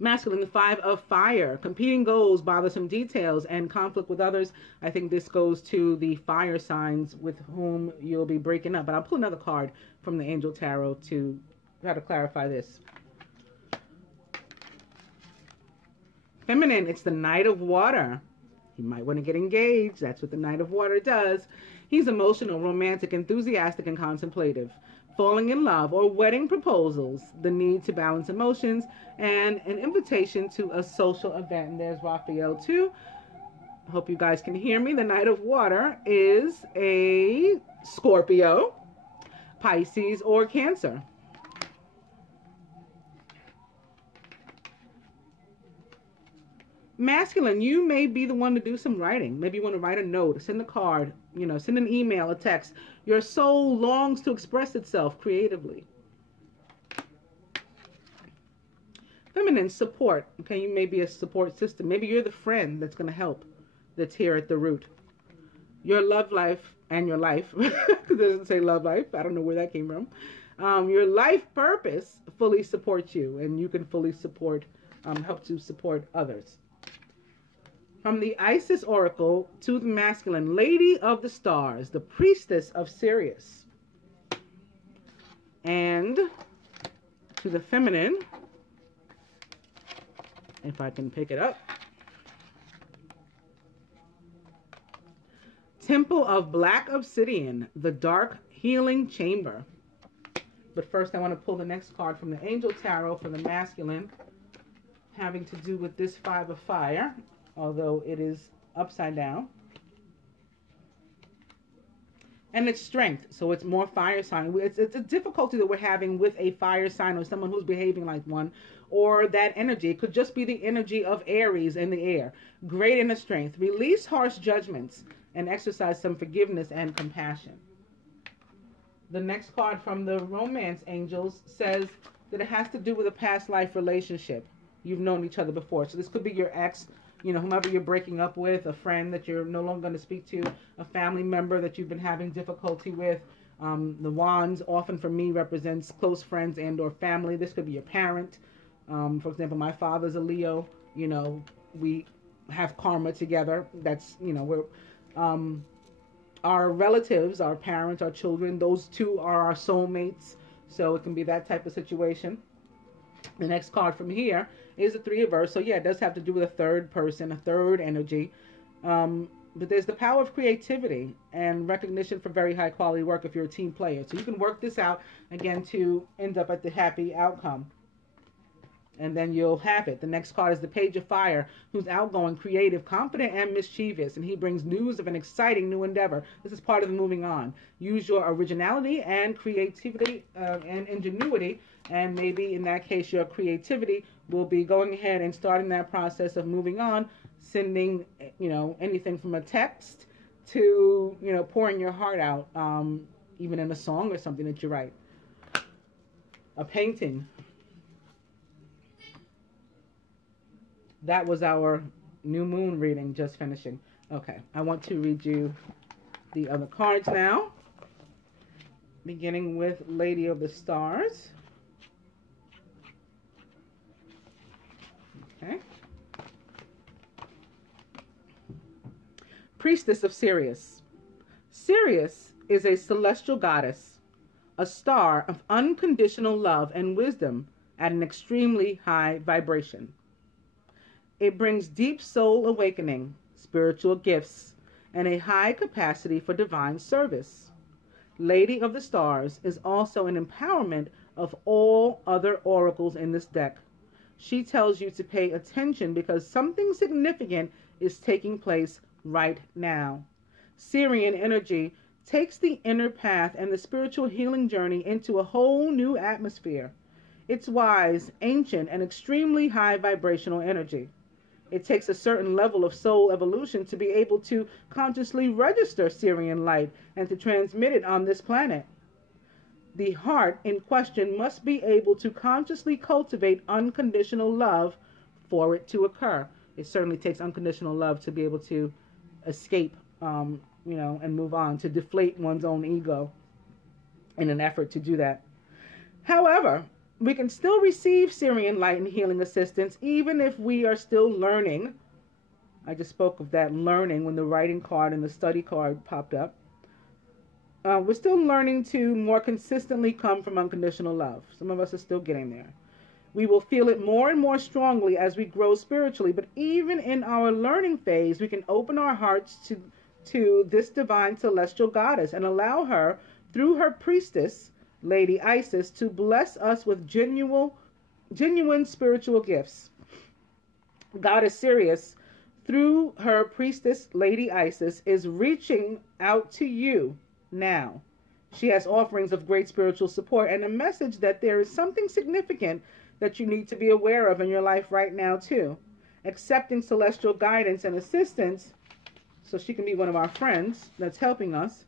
Masculine, the Five of Fire, competing goals, bothersome details, and conflict with others. I think this goes to the fire signs with whom you'll be breaking up. But I'll pull another card from the Angel Tarot to try to clarify this. Feminine, it's the Knight of Water. You might want to get engaged. That's what the Knight of Water does. He's emotional, romantic, enthusiastic, and contemplative. Falling in love or wedding proposals, the need to balance emotions, and an invitation to a social event. And there's Raphael too. I hope you guys can hear me. The Knight of Water is a Scorpio, Pisces, or Cancer. Masculine, you may be the one to do some writing. Maybe you want to write a note, send a card, you know, send an email, a text. Your soul longs to express itself creatively. Feminine, support. Okay, you may be a support system. Maybe you're the friend that's going to help, that's here at the root. Your love life and your life. It doesn't say love life. I don't know where that came from. Your life purpose fully supports you, and you can fully support, help to support others. From the Isis Oracle to the Masculine, Lady of the Stars, the Priestess of Sirius. And to the Feminine, if I can pick it up, Temple of Black Obsidian, the Dark Healing Chamber. But first I want to pull the next card from the Angel Tarot for the Masculine, having to do with this Five of Fire, although it is upside down. And it's strength, so it's more fire sign. It's a difficulty that we're having with a fire sign or someone who's behaving like one, or that energy. It could just be the energy of Aries in the air. Great inner strength. Release harsh judgments and exercise some forgiveness and compassion. The next card from the romance angels says that it has to do with a past life relationship. You've known each other before. So this could be your ex, whomever you're breaking up with, a friend that you're no longer going to speak to, a family member that you've been having difficulty with. The wands often for me represents close friends and or family. This could be your parent. For example, my father's a Leo. We have karma together. That's, we're our relatives, our parents, our children, those two are our soulmates. So it can be that type of situation. The next card from here is the Three of Earth. So yeah, it does have to do with a third person, a third energy. But there's the power of creativity and recognition for very high quality work if you're a team player. So you can work this out, again, to end up at the happy outcome. And then you'll have it. The next card is the Page of Fire, who's outgoing, creative, confident, and mischievous. And he brings news of an exciting new endeavor. This is part of the moving on. Use your originality and creativity and ingenuity. And maybe in that case, your creativity will be going ahead and starting that process of moving on, sending, anything from a text to, pouring your heart out, even in a song or something that you write. A painting. That was our new moon reading, just finishing. Okay, I want to read you the other cards now. Beginning with Lady of the Stars. Okay. Priestess of Sirius. Sirius is a celestial goddess, a star of unconditional love and wisdom at an extremely high vibration. It brings deep soul awakening, spiritual gifts, and a high capacity for divine service. Lady of the Stars is also an empowerment of all other oracles in this deck. She tells you to pay attention because something significant is taking place right now. Sirian energy takes the inner path and the spiritual healing journey into a whole new atmosphere. It's wise, ancient, and extremely high vibrational energy. It takes a certain level of soul evolution to be able to consciously register Sirian light and to transmit it on this planet. The heart in question must be able to consciously cultivate unconditional love for it to occur. It certainly takes unconditional love to be able to escape, and move on, to deflate one's own ego in an effort to do that. However, we can still receive Sirian light and healing assistance even if we are still learning. I just spoke of that learning when the writing card and the study card popped up. We're still learning to more consistently come from unconditional love. Some of us are still getting there. We will feel it more and more strongly as we grow spiritually, but even in our learning phase, we can open our hearts to this divine celestial goddess and allow her, through her priestess, Lady Isis, to bless us with genuine spiritual gifts. Goddess Sirius, through her priestess, Lady Isis, is reaching out to you now. She has offerings of great spiritual support and a message that there is something significant that you need to be aware of in your life right now too. Accepting celestial guidance and assistance, so she can be one of our friends that's helping us,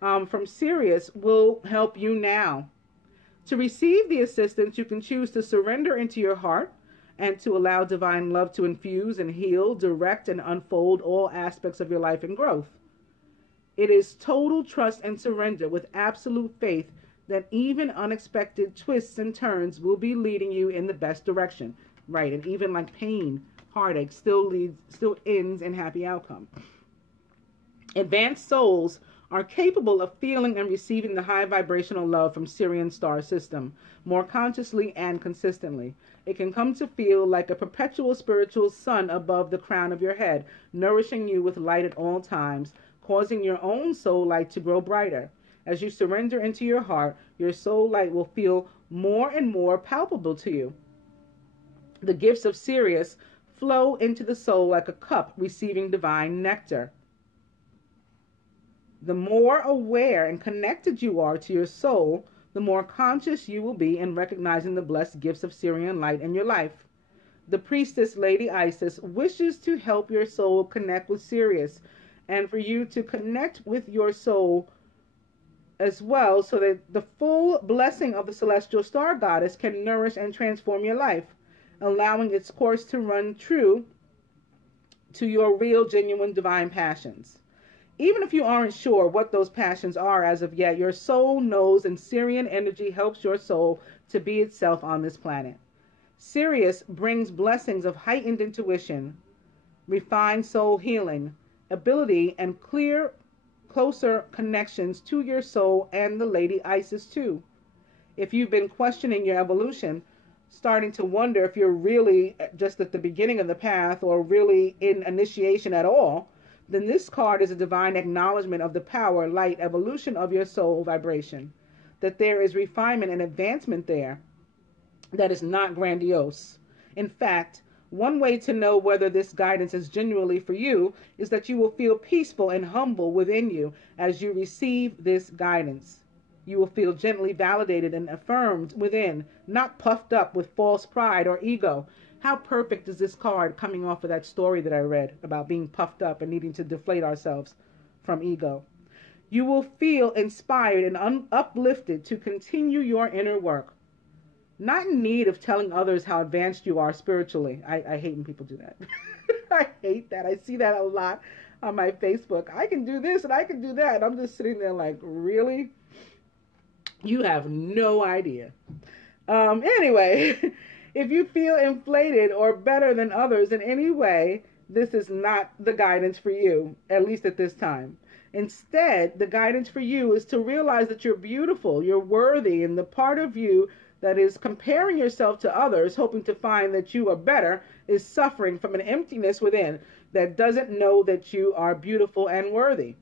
from Sirius will help you now. To receive the assistance, you can choose to surrender into your heart and to allow divine love to infuse and heal, direct, and unfold all aspects of your life and growth. It is total trust and surrender with absolute faith that even unexpected twists and turns will be leading you in the best direction. Right, and even like pain, heartache still ends in happy outcome. Advanced souls are capable of feeling and receiving the high vibrational love from Sirian star system more consciously and consistently. It can come to feel like a perpetual spiritual sun above the crown of your head, nourishing you with light at all times, causing your own soul light to grow brighter. As you surrender into your heart, your soul light will feel more and more palpable to you. The gifts of Sirius flow into the soul like a cup receiving divine nectar. The more aware and connected you are to your soul, the more conscious you will be in recognizing the blessed gifts of Syrian light in your life. The priestess, Lady Isis, wishes to help your soul connect with Sirius, and for you to connect with your soul as well, so that the full blessing of the celestial star goddess can nourish and transform your life, allowing its course to run true to your real, genuine, divine passions. Even if you aren't sure what those passions are as of yet, your soul knows, and Syrian energy helps your soul to be itself on this planet. Sirius brings blessings of heightened intuition, refined soul healing, ability, and closer connections to your soul and the Lady Isis too. If you've been questioning your evolution, starting to wonder if you're really just at the beginning of the path or really in initiation at all, then this card is a divine acknowledgement of the power, light, evolution of your soul vibration, that there is refinement and advancement there that is not grandiose. In fact, one way to know whether this guidance is genuinely for you is that you will feel peaceful and humble within you as you receive this guidance. You will feel gently validated and affirmed within, not puffed up with false pride or ego. How perfect is this card coming off of that story that I read about being puffed up and needing to deflate ourselves from ego. You will feel inspired and uplifted to continue your inner work. Not in need of telling others how advanced you are spiritually. I hate when people do that. I hate that. I see that a lot on my Facebook. I can do this and I can do that. I'm just sitting there like, really? You have no idea. Anyway, if you feel inflated or better than others in any way, this is not the guidance for you, at least at this time. Instead, the guidance for you is to realize that you're beautiful, you're worthy, and the part of you that is comparing yourself to others, hoping to find that you are better, is suffering from an emptiness within that doesn't know that you are beautiful and worthy.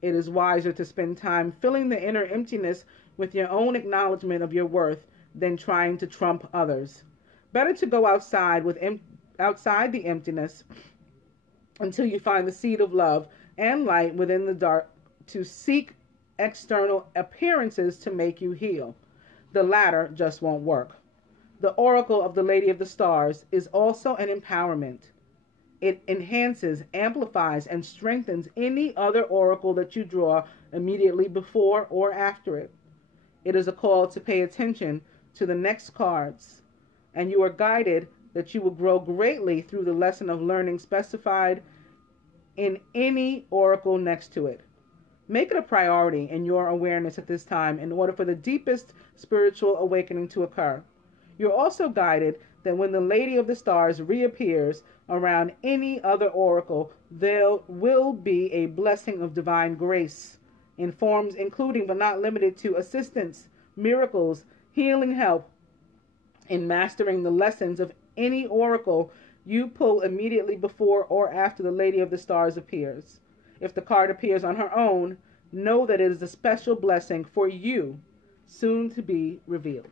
It is wiser to spend time filling the inner emptiness with your own acknowledgement of your worth than trying to trump others. Better to go outside the emptiness until you find the seed of love and light within the dark, to seek external appearances to make you heal. The latter just won't work. The oracle of the Lady of the Stars is also an empowerment. It enhances, amplifies, and strengthens any other oracle that you draw immediately before or after it. It is a call to pay attention to the next cards, and you are guided that you will grow greatly through the lesson of learning specified in any oracle next to it. Make it a priority in your awareness at this time in order for the deepest spiritual awakening to occur. You're also guided that when the Lady of the Stars reappears around any other oracle, there will be a blessing of divine grace in forms including but not limited to assistance, miracles, healing help in mastering the lessons of any oracle you pull immediately before or after the Lady of the Stars appears. If the card appears on her own, know that it is a special blessing for you, soon to be revealed.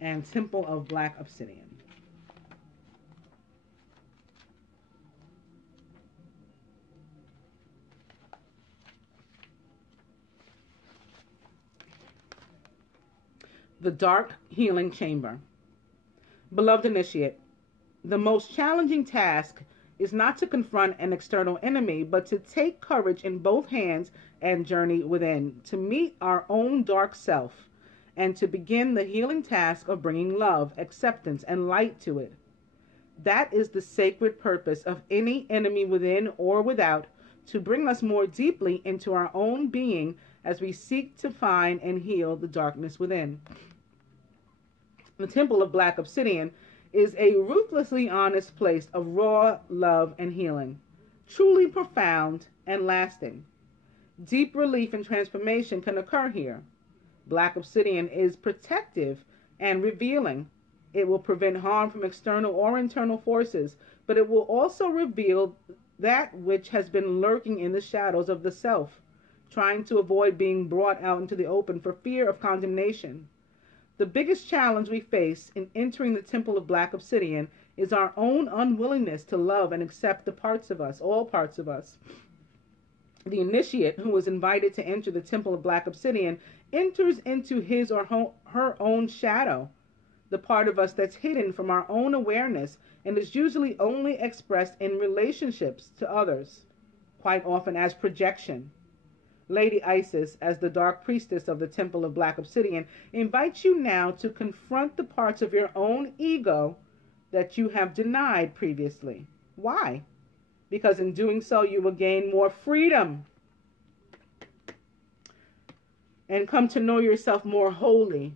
And Temple of Black Obsidian. The Dark Healing Chamber. Beloved Initiate, the most challenging task is not to confront an external enemy, but to take courage in both hands and journey within, to meet our own dark self, and to begin the healing task of bringing love, acceptance, and light to it. That is the sacred purpose of any enemy within or without, to bring us more deeply into our own being as we seek to find and heal the darkness within. The Temple of Black Obsidian is a ruthlessly honest place of raw love and healing, truly profound and lasting. Deep relief and transformation can occur here. Black obsidian is protective and revealing. It will prevent harm from external or internal forces, but it will also reveal that which has been lurking in the shadows of the self, trying to avoid being brought out into the open for fear of condemnation. The biggest challenge we face in entering the Temple of Black Obsidian is our own unwillingness to love and accept the parts of us, all parts of us, The initiate who was invited to enter the temple of black obsidian enters into his or her own shadow, the part of us that's hidden from our own awareness and is usually only expressed in relationships to others, quite often as projection. Lady Isis, as the dark priestess of the temple of black obsidian, invites you now to confront the parts of your own ego that you have denied previously. Why? Because in doing so, you will gain more freedom and come to know yourself more wholly.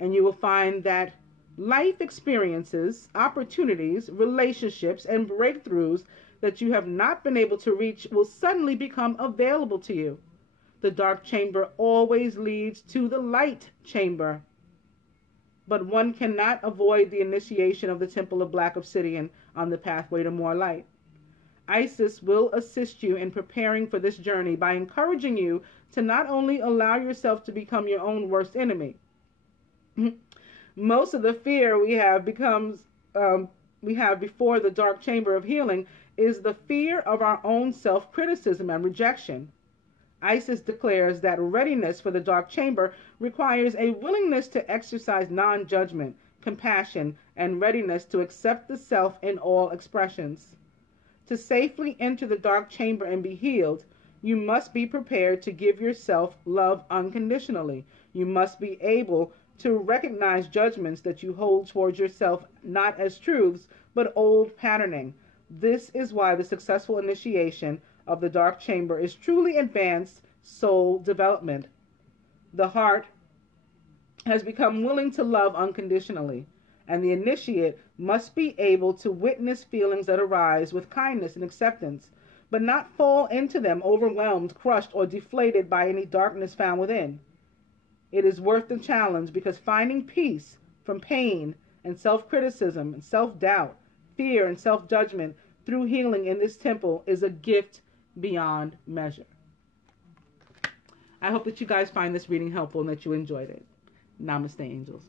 And you will find that life experiences, opportunities, relationships, and breakthroughs that you have not been able to reach will suddenly become available to you. The dark chamber always leads to the light chamber. But one cannot avoid the initiation of the temple of black obsidian on the pathway to more light. Isis will assist you in preparing for this journey by encouraging you to not only allow yourself to become your own worst enemy. Most of the fear we have before the dark chamber of healing is the fear of our own self-criticism and rejection. Isis declares that readiness for the dark chamber requires a willingness to exercise non-judgment, compassion, and readiness to accept the self in all expressions. To safely enter the dark chamber and be healed, you must be prepared to give yourself love unconditionally. You must be able to recognize judgments that you hold towards yourself not as truths, but old patterning. This is why the successful initiation of the dark chamber is truly advanced soul development. The heart has become willing to love unconditionally, and the initiate must be able to witness feelings that arise with kindness and acceptance, but not fall into them overwhelmed, crushed, or deflated by any darkness found within. It is worth the challenge because finding peace from pain and self-criticism and self-doubt, fear and self-judgment through healing in this temple is a gift beyond measure. I hope that you guys find this reading helpful and that you enjoyed it. Namaste, angels.